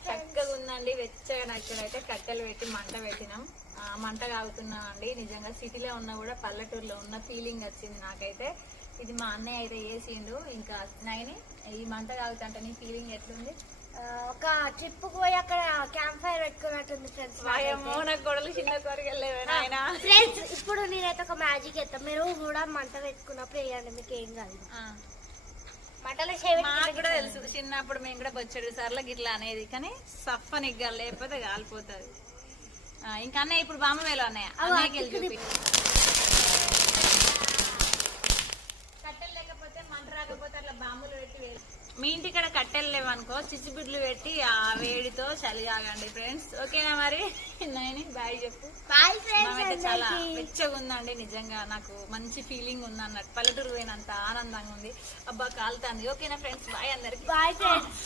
చక్కగా ఉందండి వెచ్చగా ఇక్కడైతే కట్టెలు పెట్టి మంట పెట్టినాం. ఆ, మంట కాగుతున్నాం అండి నిజంగా సిటీలో ఉన్నా కూడా పల్లెటూరులో ఉన్న ఫీలింగ్ వచ్చింది నాకైతే. ఇది మా అన్నయ్య అయితే వేసిండు ఇంకా నైని ఈ మంట కాగుతుంటే నీ ఫీలింగ్ ఎట్లుంది? ఆ, ఒక ట్రిప్ పోయి అక్కడ క్యాంప్ ఫైర్ పెట్టుకున్నట్టుంది ఫ్రెండ్స్ గొడవలు చిన్న ఫ్రెండ్స్ ఇప్పుడు నేనైతే ఒక మ్యాజిక్ ఎత్తాను మీరు కూడా మంట పెట్టుకున్నప్పుడు వేయండి మీకు ఏం కాదు మాకు కూడా తెలుసు చిన్నప్పుడు మేము కూడా బొచ్చడు సార్లు గిట్లా అనేది కానీ సఫ లేకపోతే కాలిపోతుంది. ఇంకా అన్నయ్య ఇప్పుడు బామ్మ వేలు అన్నయ్య. అన్నయ్యకి వెళ్ళి చూపి కట్టెలు లేకపోతే మంట రాకపోతే అట్లా బాంబులు పెట్టి వేలు మీ ఇంటి కాడ కట్టెలు లేవనుకో చిచ్చుబిడ్లు పెట్టి ఆ వేడితో చలి ఆగండి ఫ్రెండ్స్. ఓకేనా మరి? నాయని బాయ్ చెప్పు. బాయ్ ఫ్రెండ్స్ చాలా వెచ్చగా ఉందండి నిజంగా నాకు మంచి ఫీలింగ్ ఉంది అన్నట్టు పల్లెటూరు పోయినంత ఆనందంగా ఉంది. అబ్బా కాలుతుంది. ఓకేనా ఫ్రెండ్స్? బాయ్ అందరికి. Bye friends.